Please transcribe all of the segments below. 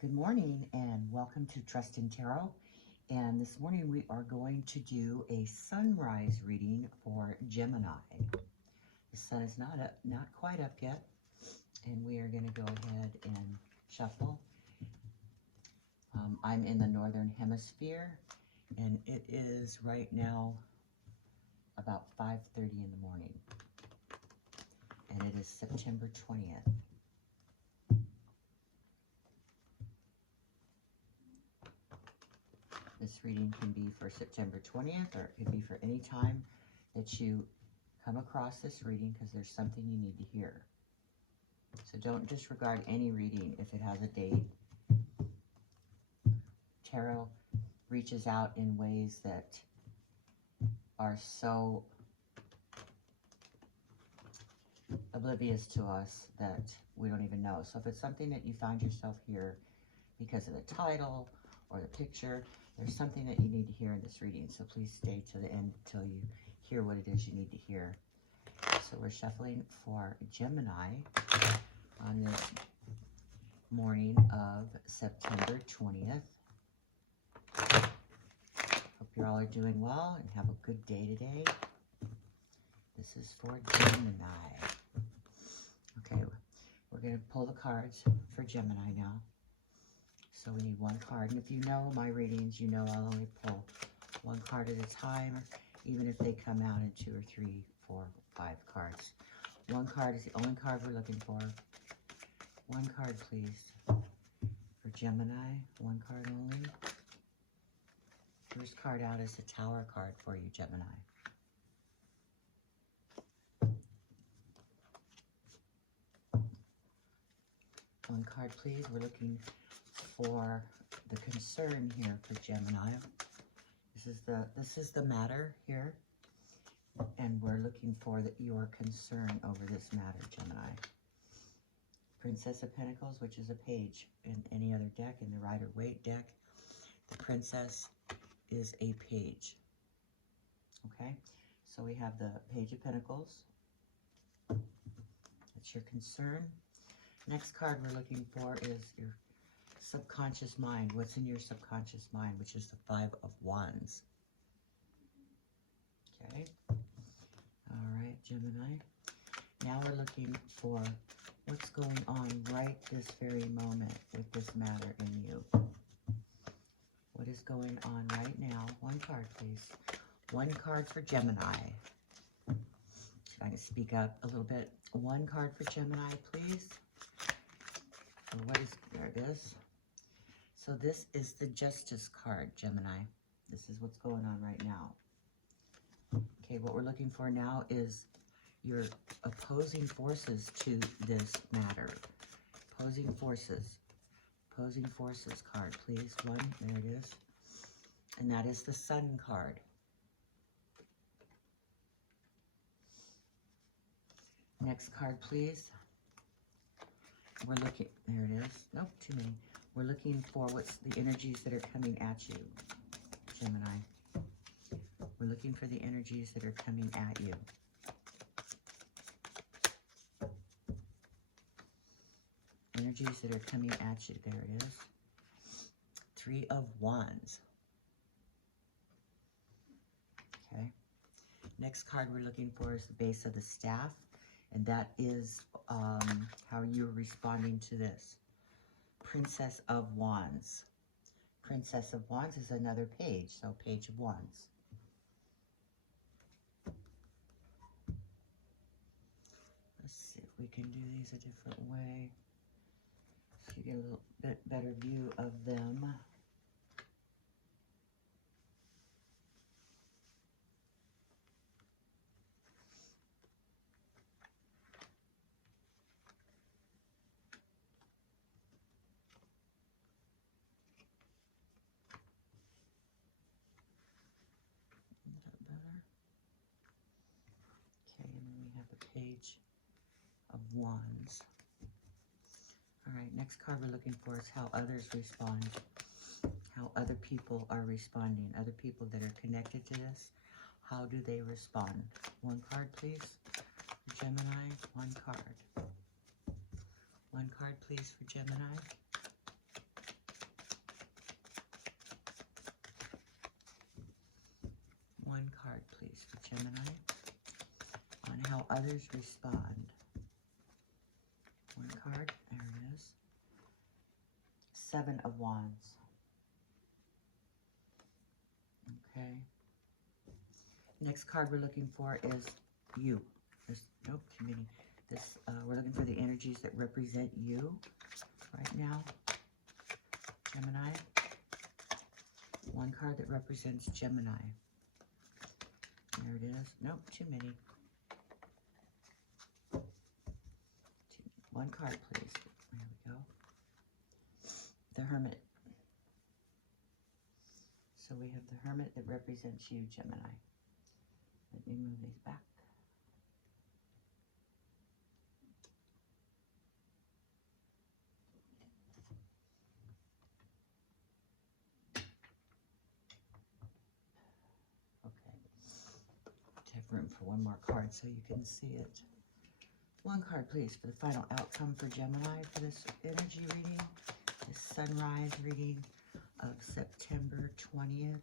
Good morning and welcome to Trust in Tarot. And this morning we are going to do a sunrise reading for Gemini. The sun is not quite up yet, and we are going to go ahead and shuffle. I'm in the northern hemisphere, and it is right now about 5:30 in the morning, and it is September 20th. This reading can be for September 20th, or it could be for any time that you come across this reading, because there's something you need to hear. So don't disregard any reading if it has a date. Tarot reaches out in ways that are so oblivious to us that we don't even know. So if it's something that you find yourself here because of the title or the picture, there's something that you need to hear in this reading. So please stay to the end until you hear what it is you need to hear. So we're shuffling for Gemini on this morning of September 20th. Hope you all are doing well and have a good day today. This is for Gemini. Okay, we're going to pull the cards for Gemini now. So we need one card. And if you know my readings, you know I'll only pull one card at a time, even if they come out in 2 or 3, 4, 5 cards. One card is the only card we're looking for. One card, please, for Gemini. One card only. First card out is the Tower card for you, Gemini. One card, please. We're looking for the concern here for Gemini. This is the matter here, and we're looking for your concern over this matter, Gemini. Princess of Pentacles, which is a page in any other deck, in the Rider-Waite deck. The Princess is a page. Okay, so we have the Page of Pentacles. That's your concern. Next card we're looking for is your subconscious mind. What's in your subconscious mind, which is the Five of Wands. Okay. All right, Gemini. Now we're looking for what's going on right this very moment with this matter in you. What is going on right now? One card, please. One card for Gemini. Should I speak up a little bit? One card for Gemini, please. So what is, there it is. So this is the Justice card, Gemini. This is what's going on right now. Okay, what we're looking for now is your opposing forces to this matter. Opposing forces. Opposing forces card, please. One, there it is. And that is the Sun card. Next card, please. We're looking, there it is. Nope, too many. We're looking for what's the energies that are coming at you, Gemini. We're looking for the energies that are coming at you. Energies that are coming at you. There it is. Three of Wands. Okay. Next card we're looking for is the base of the staff. And that is how you're responding to this. Princess of Wands. Princess of Wands is another page, so Page of Wands. Let's see if we can do these a different way, so you get a little bit better view of them. Page of Wands. All right, next card we're looking for is how others respond. How other people are responding. Other people that are connected to this. How do they respond? One card, please. Gemini, one card. One card, please, for Gemini. Gemini, on how others respond. One card, there it is. 7 of Wands. Okay. Next card we're looking for is you. Nope, too many. We're looking for the energies that represent you right now, Gemini. One card that represents Gemini. There it is. Nope, too many. One card, please. There we go. The Hermit. So we have the Hermit that represents you, Gemini. Let me move these back. Room for one more card so you can see it. One card, please, for the final outcome for Gemini for this energy reading, this sunrise reading of September 20th.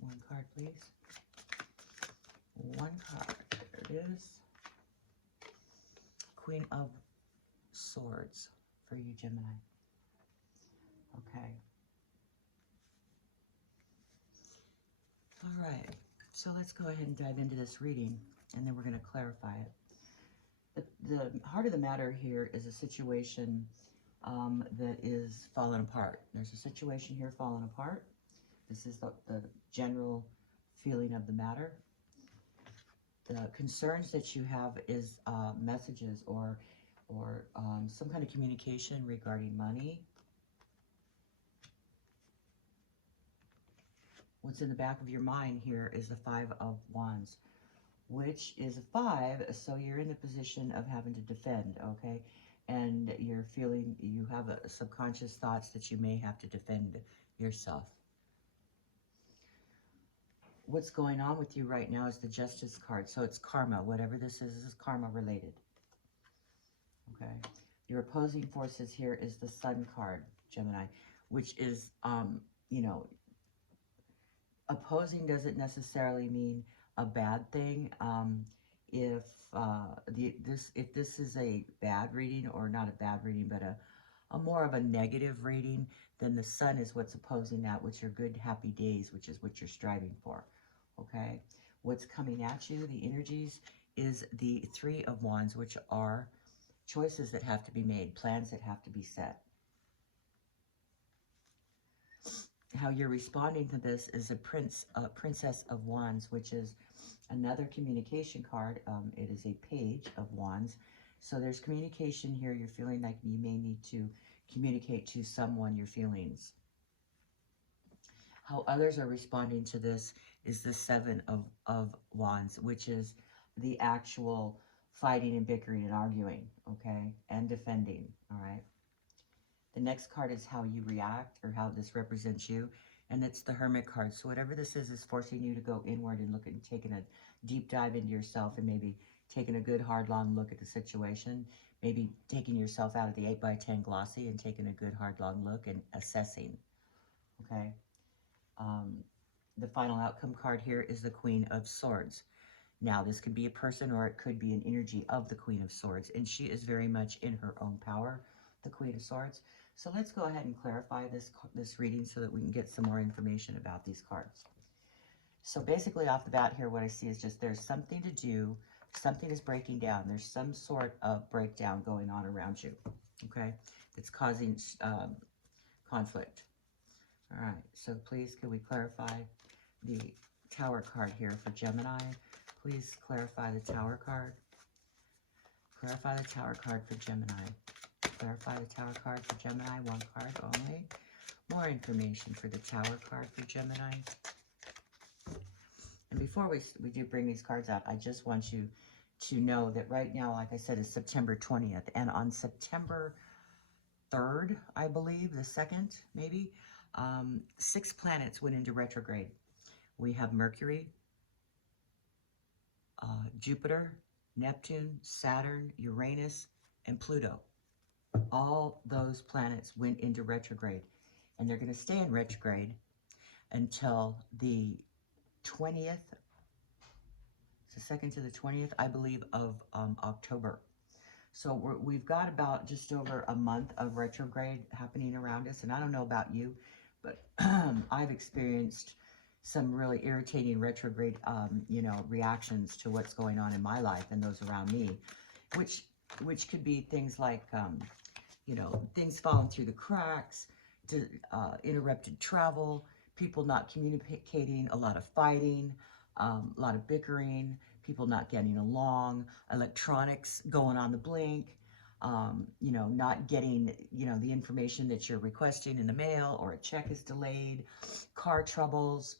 One card, please. One card. There it is. Queen of Swords for you, Gemini. Okay. All right, so let's go ahead and dive into this reading, and then we're going to clarify it. The heart of the matter here is a situation that is falling apart. There's a situation here falling apart. This is the general feeling of the matter. The concerns that you have is messages or some kind of communication regarding money. What's in the back of your mind here is the 5 of Wands, which is a 5, so you're in the position of having to defend, okay? And you're feeling, you have subconscious thoughts that you may have to defend yourself. What's going on with you right now is the Justice card, so it's karma. Whatever this is karma related, okay? Your opposing forces here is the Sun card, Gemini, which is, you know, opposing doesn't necessarily mean a bad thing. If this is a bad reading, or not a bad reading, but a more of a negative reading, then the Sun is what's opposing that, which are good, happy days, which is what you're striving for. Okay, what's coming at you, the energies, is the 3 of Wands, which are choices that have to be made, plans that have to be set. How you're responding to this is a Princess of Wands, which is another communication card. It is a Page of Wands. So there's communication here. You're feeling like you may need to communicate to someone your feelings. How others are responding to this is the 7 of Wands, which is the actual fighting and bickering and arguing, okay, and defending, all right? The next card is how you react, or how this represents you, and it's the Hermit card. So whatever this is forcing you to go inward and look and taking a deep dive into yourself, and maybe taking a good, hard, long look at the situation, maybe taking yourself out of the 8x10 glossy and taking a good, hard, long look and assessing, okay? The final outcome card here is the Queen of Swords. Now, this could be a person, or it could be an energy of the Queen of Swords, and she is very much in her own power, the Queen of Swords. So let's go ahead and clarify this reading so that we can get some more information about these cards. So basically, off the bat here, what I see is just there's something to do, something is breaking down. There's some sort of breakdown going on around you, okay? It's causing conflict. All right, so please, could we clarify the Tower card here for Gemini? Please clarify the Tower card. Clarify the Tower card for Gemini. Clarify the Tower card for Gemini. One card only. More information for the Tower card for Gemini. And before we do bring these cards out, I just want you to know that right now, like I said, is September 20th. And on September 3rd, I believe, the 2nd, maybe, 6 planets went into retrograde. We have Mercury, Jupiter, Neptune, Saturn, Uranus, and Pluto. All those planets went into retrograde, and they're going to stay in retrograde until the 20th, it's the 2nd to the 20th, I believe, of October. So we've got about just over a month of retrograde happening around us. And I don't know about you, but I've experienced some really irritating retrograde, you know, reactions to what's going on in my life and those around me, which could be things like, you know, things falling through the cracks, interrupted travel, people not communicating, a lot of fighting, a lot of bickering, people not getting along, electronics going on the blink, you know, not getting, you know, the information that you're requesting in the mail, or a check is delayed, car troubles,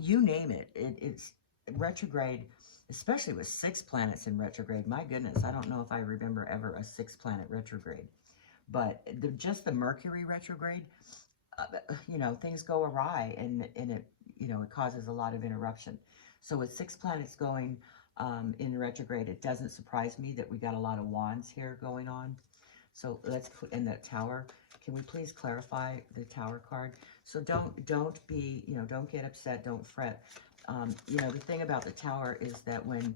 you name it. It's retrograde, especially with 6 planets in retrograde. My goodness, I don't know if I remember ever a 6-planet retrograde. But just the Mercury retrograde, you know, things go awry, and it, you know, it causes a lot of interruption. So with 6 planets going in retrograde, it doesn't surprise me that we got a lot of wands here going on. So let's put in that Tower. Can we please clarify the Tower card? So don't be, you know, don't get upset, don't fret. You know, the thing about the Tower is that when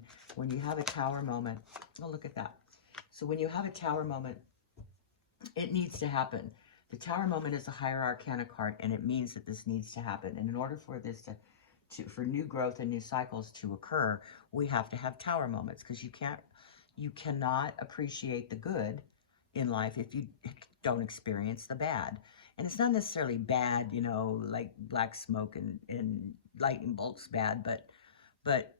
you have a Tower moment, oh, look at that. So when you have a Tower moment, it needs to happen. The Tower moment is a higher arcana card, and it means that this needs to happen. And in order for this for new growth and new cycles to occur, we have to have Tower moments, because you cannot appreciate the good in life if you don't experience the bad. And it's not necessarily bad, you know, like black smoke and lightning bolts bad, but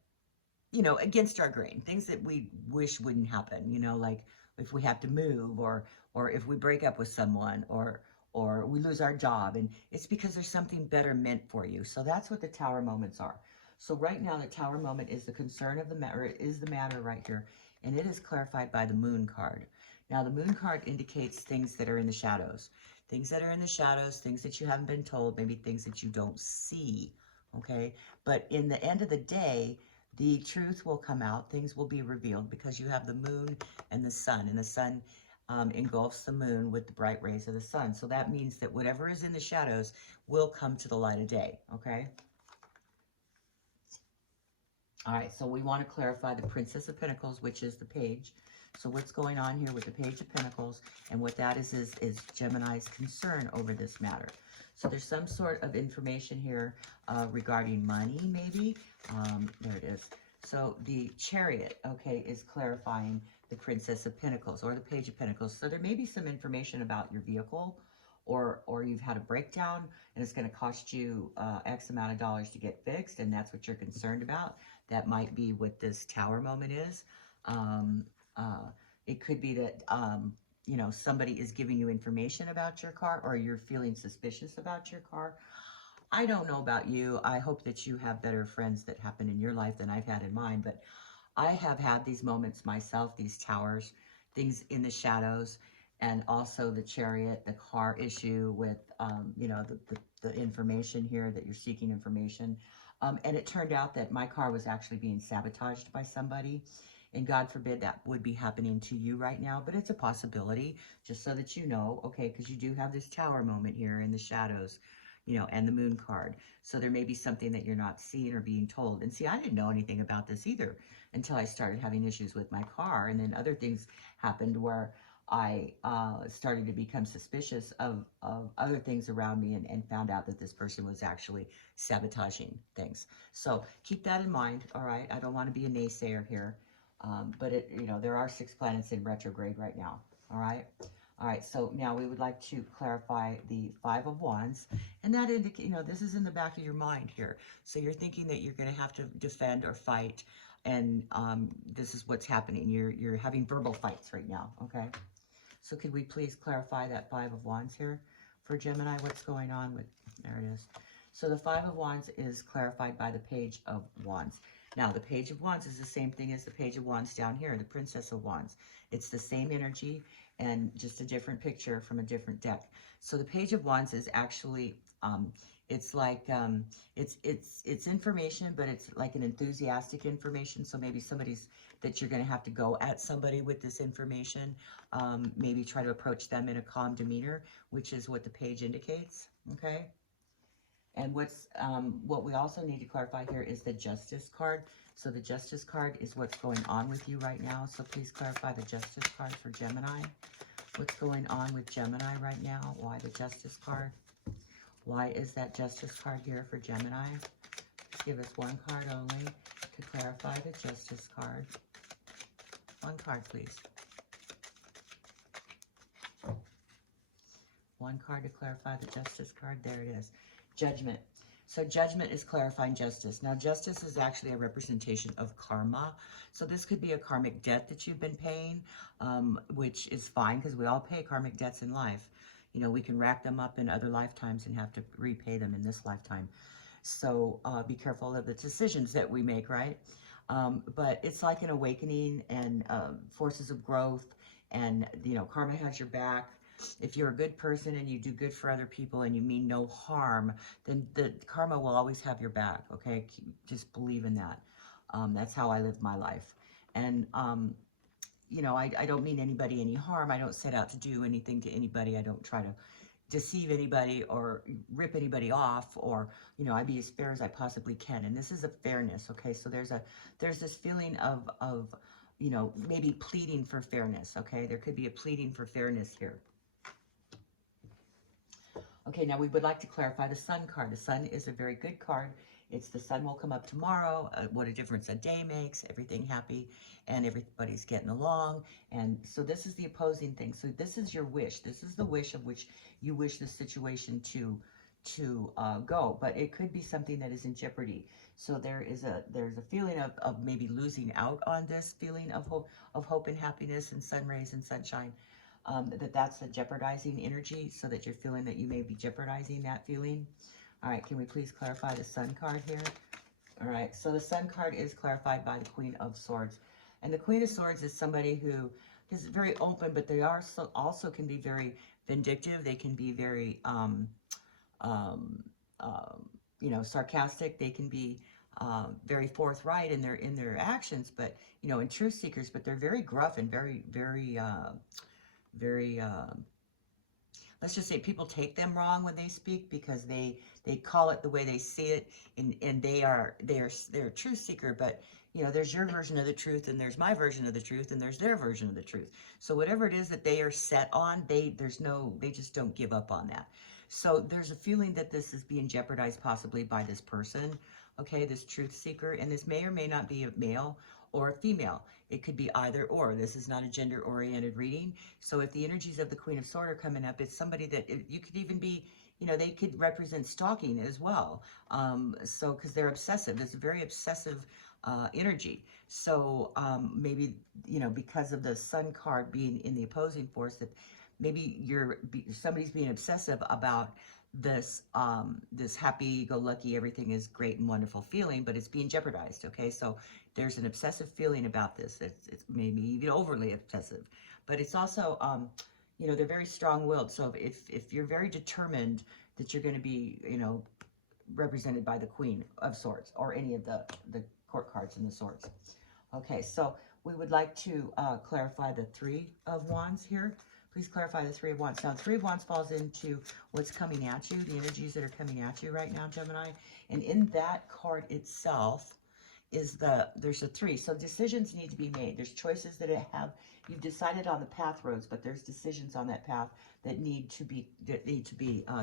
you know, against our grain, things that we wish wouldn't happen, you know, like if we have to move, or if we break up with someone, or we lose our job, and it's because there's something better meant for you. So that's what the Tower moments are. So right now, the Tower moment is the concern of the matter, is the matter right here, and it is clarified by the Moon card. Now, the Moon card indicates things that are in the shadows, things that are in the shadows, things that you haven't been told, maybe things that you don't see, okay? But in the end of the day, the truth will come out, things will be revealed, because you have the Moon and the Sun, and the Sun engulfs the Moon with the bright rays of the Sun. So that means that whatever is in the shadows will come to the light of day, okay? All right, so we want to clarify the Princess of Pentacles, which is the Page. So what's going on here with the Page of Pentacles, and what that is Gemini's concern over this matter. So there's some sort of information here regarding money, maybe. There it is. So the Chariot, okay, is clarifying the Princess of Pentacles, or the Page of Pentacles. So there may be some information about your vehicle, or you've had a breakdown, and it's going to cost you X amount of dollars to get fixed, and that's what you're concerned about. That might be what this Tower moment is. It could be that, you know, somebody is giving you information about your car, or you're feeling suspicious about your car. I don't know about you. I hope that you have better friends that happen in your life than I've had in mine, but I have had these moments myself, these towers, things in the shadows, and also the Chariot, the car issue with, you know, the information here, that you're seeking information. And it turned out that my car was actually being sabotaged by somebody. And God forbid that would be happening to you right now, but it's a possibility, just so that you know, okay, because you do have this Tower moment here in the shadows, you know, and the Moon card. So there may be something that you're not seeing or being told. And see, I didn't know anything about this either until I started having issues with my car. And then other things happened where I started to become suspicious of other things around me, and found out that this person was actually sabotaging things. So keep that in mind, all right? I don't want to be a naysayer here. But it, you know, there are 6 planets in retrograde right now. All right. All right. So now we would like to clarify the 5 of Wands, and that indicates, you know, this is in the back of your mind here. So you're thinking that you're going to have to defend or fight, and this is what's happening. You're having verbal fights right now. Okay. So could we please clarify that 5 of Wands here for Gemini? What's going on with? There it is. So the 5 of Wands is clarified by the Page of Wands. Now, the Page of Wands is the same thing as the Page of Wands down here, the Princess of Wands. It's the same energy, and just a different picture from a different deck. So the Page of Wands is actually, it's like, it's information, but it's like an enthusiastic information. So maybe that you're going to have to go at somebody with this information. Maybe try to approach them in a calm demeanor, which is what the Page indicates, okay? And what we also need to clarify here is the Justice card. So the Justice card is what's going on with you right now. So please clarify the Justice card for Gemini. What's going on with Gemini right now? Why the Justice card? Why is that Justice card here for Gemini? Give us one card only to clarify the Justice card. One card, please. One card to clarify the Justice card. There it is. Judgment. So Judgment is clarifying justice. Now, justice is actually a representation of karma. So this could be a karmic debt that you've been paying, which is fine because we all pay karmic debts in life. You know, we can rack them up in other lifetimes and have to repay them in this lifetime. So be careful of the decisions that we make, right? But it's like an awakening and forces of growth, and, you know, karma has your back. If you're a good person and you do good for other people and you mean no harm, then the karma will always have your back, okay? Just believe in that. That's how I live my life. And, you know, I don't mean anybody any harm. I don't set out to do anything to anybody. I don't try to deceive anybody or rip anybody off, or, you know, I be as fair as I possibly can. And this is a fairness, okay? So there's this feeling of, you know, maybe pleading for fairness, okay? There could be a pleading for fairness here. Okay, now we would like to clarify the Sun card. The Sun is a very good card. It's the sun will come up tomorrow. What a difference a day makes. Everything happy and everybody's getting along. And so this is the opposing thing. So this is your wish. This is the wish of which you wish the situation to go. But it could be something that is in jeopardy. So there's a feeling of maybe losing out on this feeling of hope and happiness and sun rays and sunshine. That's a jeopardizing energy, so that you're feeling that you may be jeopardizing that feeling. All right, can we please clarify the Sun card here? All right, so the Sun card is clarified by the Queen of Swords. And the Queen of Swords is somebody who is very open, but they are also can be very vindictive. They can be very, you know, sarcastic. They can be very forthright in their actions, but, you know, and truth seekers, but they're very gruff and very, let's just say people take them wrong when they speak, because they call it the way they see it, and they're a truth seeker. But, you know, there's your version of the truth, and there's my version of the truth, and there's their version of the truth. So whatever it is that they are set on, they just don't give up on that. So there's a feeling that this is being jeopardized possibly by this person, okay, this truth seeker, and this may or may not be a male or a female. It could be either or. This is not a gender-oriented reading. So if the energies of the Queen of Swords are coming up, it's somebody that you could even be, you know, they could represent stalking as well. So because they're obsessive. It's a very obsessive energy. So maybe, you know, because of the Sun card being in the opposing force, that maybe somebody's being obsessive about this this happy-go-lucky, everything is great and wonderful feeling, but it's being jeopardized, okay? So there's an obsessive feeling about this. It's maybe even overly obsessive, but it's also, you know, they're very strong-willed. So if you're very determined that you're going to be, you know, represented by the Queen of Swords or any of the court cards in the swords. Okay, so we would like to clarify the Three of Wands here. Please clarify the Three of Wands. Now, Three of Wands falls into what's coming at you, the energies that are coming at you right now, Gemini. And in that card itself is there's a three. So decisions need to be made. There's choices that you've decided on the path roads, but there's decisions on that path that need to be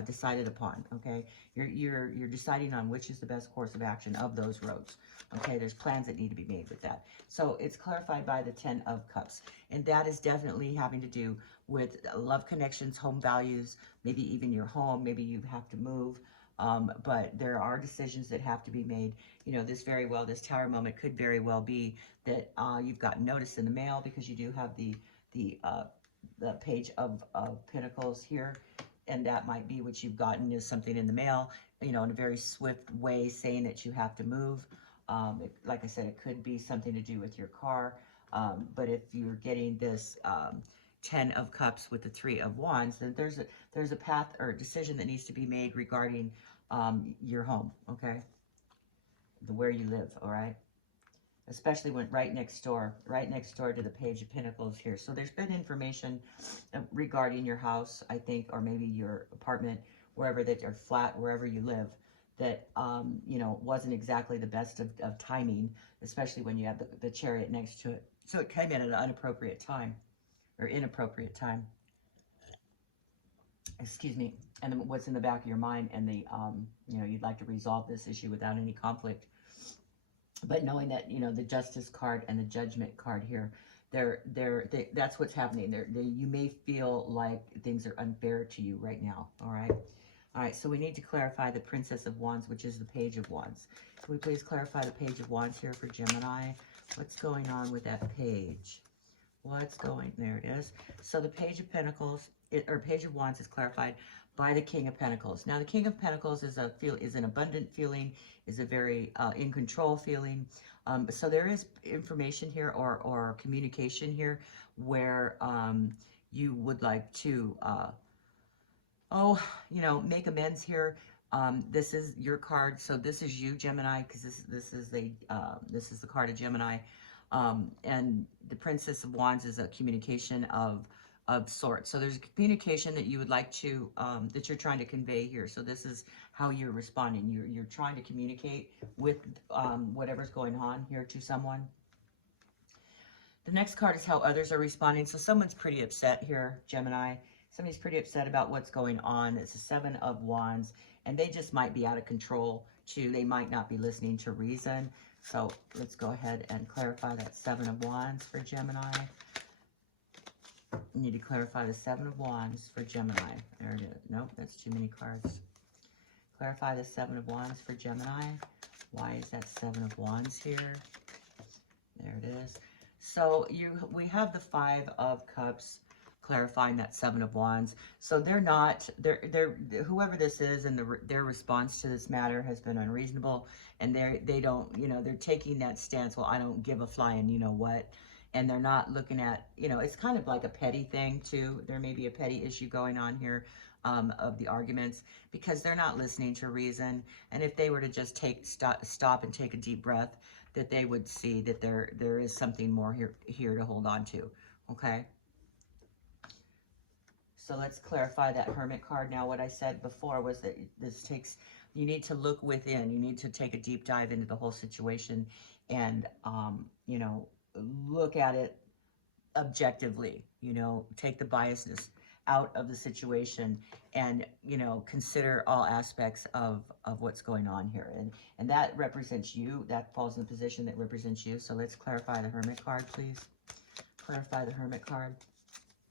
decided upon, okay? You're deciding on which is the best course of action of those roads, okay? There's plans that need to be made with that. So it's clarified by the Ten of Cups, and that is definitely having to do with love connections, home values, maybe even your home. Maybe you have to move, but there are decisions that have to be made. You know, this Tower moment could very well be that you've gotten notice in the mail, because you do have the Page of Pentacles here, and that might be what you've gotten, is something in the mail, you know, in a very swift way, saying that you have to move. Like I said, it could be something to do with your car, but if you're getting this Ten of Cups with the Three of Wands, then there's a path or decision that needs to be made regarding your home, okay? Where you live, all right? Especially when right next door to the Page of Pentacles here. So there's been information regarding your house, I think, or maybe your apartment, wherever that, or flat, wherever you live, that, you know, wasn't exactly the best of timing, especially when you have the Chariot next to it. So it came in at an inappropriate time. Excuse me. And then what's in the back of your mind, and the, you know, you'd like to resolve this issue without any conflict. But knowing that, you know, the Justice card and the Judgment card here, that's what's happening. You may feel like things are unfair to you right now, all right? All right, so we need to clarify the Princess of Wands, which is the Page of Wands. Can we please clarify the Page of Wands here for Gemini? What's going on with that page? There it is. So the Page of Pentacles, or Page of Wands, is clarified by the King of Pentacles. Now, the King of Pentacles is an abundant feeling, is a very in control feeling. So there is information here, or communication here, where you would like to, you know, make amends here. This is your card, so this is you, Gemini, because this is the card of Gemini. And the Princess of Wands is a communication of sorts. So there's a communication that you would like to, that you're trying to convey here. So this is how you're responding. You're trying to communicate with whatever's going on here to someone. The next card is how others are responding. So someone's pretty upset here, Gemini. Somebody's pretty upset about what's going on. It's a Seven of Wands, and they just might be out of control too. They might not be listening to reason. So let's go ahead and clarify that Seven of Wands for Gemini. You need to clarify the Seven of Wands for Gemini. There it is. Nope, that's too many cards. Clarify the Seven of Wands for Gemini. Why is that Seven of Wands here? There it is. So we have the Five of Cups clarifying that Seven of Wands. So whoever this is, and their response to this matter has been unreasonable, and they don't, you know, they're taking that stance, well, I don't give a flying, you know what, and they're not looking at, you know, it's kind of like a petty thing too. There may be a petty issue going on here of the arguments, because they're not listening to reason. And if they were to just stop and take a deep breath, that they would see that there is something more here to hold on to. Okay. So let's clarify that Hermit card. Now, what I said before was that you need to look within. You need to take a deep dive into the whole situation and, you know, look at it objectively, you know, take the biasness out of the situation, and, you know, consider all aspects of what's going on here. And that represents you. That falls in the position that represents you. So let's clarify the Hermit card, please. Clarify the Hermit card.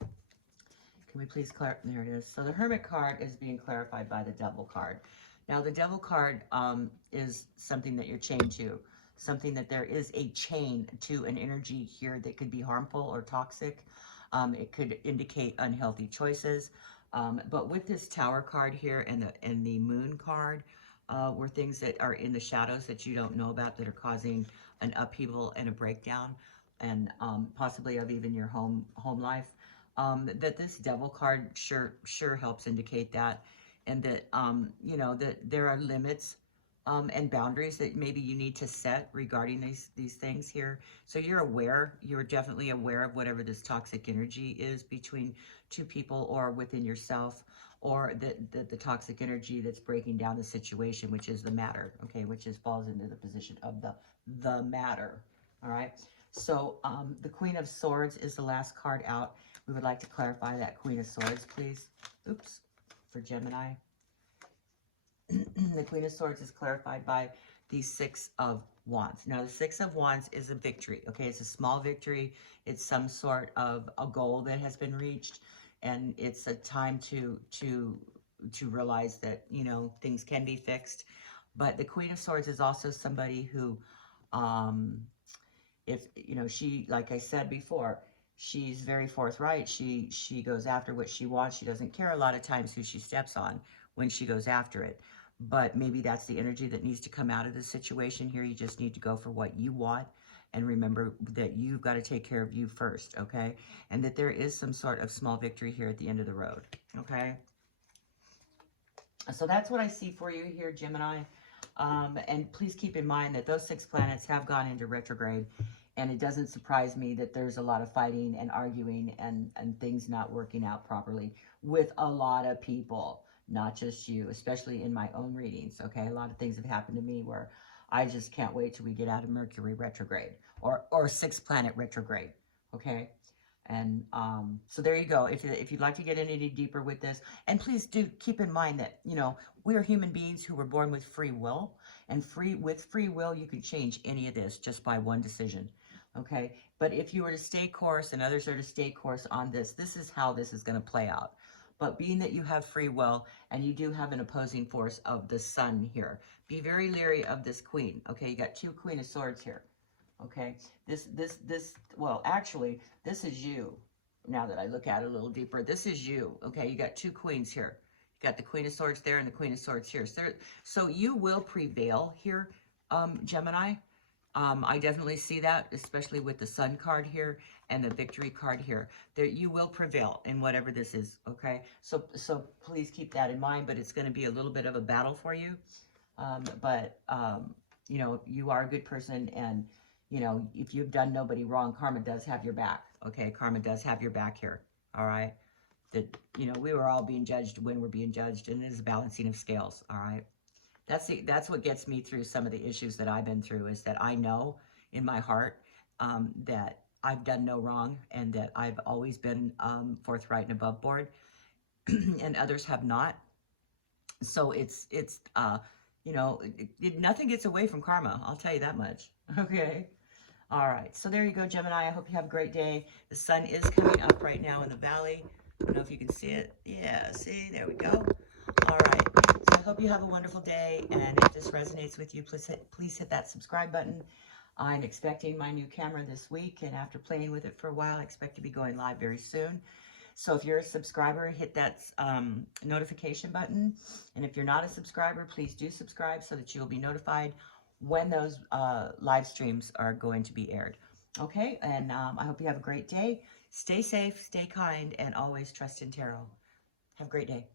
Can we please clarify? There it is. So the Hermit card is being clarified by the Devil card. Now, the Devil card is something that you're chained to, something that there is a chain to an energy here that could be harmful or toxic. It could indicate unhealthy choices. But with this Tower card here and the Moon card, were things that are in the shadows that you don't know about, that are causing an upheaval and a breakdown, and possibly of even your home life. That this Devil card sure helps indicate that, and that, you know, that there are limits and boundaries that maybe you need to set regarding these things here. So you're definitely aware of whatever this toxic energy is between two people, or within yourself, or the toxic energy that's breaking down the situation, which is the matter, okay, which falls into the position of the matter. All right. So the Queen of Swords is the last card out. We would like to clarify that Queen of Swords, please. Oops, for Gemini. The Queen of Swords is clarified by the Six of Wands. Now, the Six of Wands is a victory, okay? It's a small victory. It's some sort of a goal that has been reached, and it's a time to realize that, you know, things can be fixed. But the Queen of Swords is also somebody who, if, you know, she, like I said before, she's very forthright. She goes after what she wants. She doesn't care a lot of times who she steps on when she goes after it. But maybe that's the energy that needs to come out of the situation here. You just need to go for what you want, and remember that you've got to take care of you first, okay? And that there is some sort of small victory here at the end of the road, okay? So that's what I see for you here, Gemini. And please keep in mind that those 6 planets have gone into retrograde, and it doesn't surprise me that there's a lot of fighting and arguing and things not working out properly with a lot of people. not just you, especially in my own readings, okay? A lot of things have happened to me where I just can't wait till we get out of Mercury retrograde or 6 planet retrograde, okay? And so there you go. If you'd like to get any deeper with this, and please do keep in mind that, you know, we are human beings who were born with free will, and with free will, you can change any of this just by one decision, okay? But if you were to stay course and others are to stay course on this, this is how this is going to play out. But being that you have free will and you do have an opposing force of the sun here, be very leery of this queen, okay? You got 2 Queen of Swords here. Okay, well, actually, this is you. Now that I look at it a little deeper, this is you. Okay, you got 2 queens here. You got the Queen of Swords there and the Queen of Swords here. So you will prevail here, Gemini. I definitely see that, especially with the Sun card here and the Victory card here. There, you will prevail in whatever this is. Okay, so please keep that in mind. But it's going to be a little bit of a battle for you. You know, you are a good person, and you know, if you've done nobody wrong, karma does have your back. Okay, karma does have your back here. All right, that, you know, we were all being judged when we're being judged, and it is a balancing of scales. All right, that's what gets me through some of the issues that I've been through, is that I know in my heart that I've done no wrong, and that I've always been forthright and above board, and others have not. So it's you know, nothing gets away from karma. I'll tell you that much. Okay. All right, so there you go, Gemini. I hope you have a great day. The sun is coming up right now in the valley. I don't know if you can see it. Yeah, see, there we go. All right, so I hope you have a wonderful day, and if this resonates with you, please hit that subscribe button. I'm expecting my new camera this week, and after playing with it for a while, I expect to be going live very soon. So if you're a subscriber, hit that notification button, and if you're not a subscriber, please do subscribe so that you'll be notified when those live streams are going to be aired. Okay, and I hope you have a great day. Stay safe, stay kind, and always trust in tarot. Have a great day.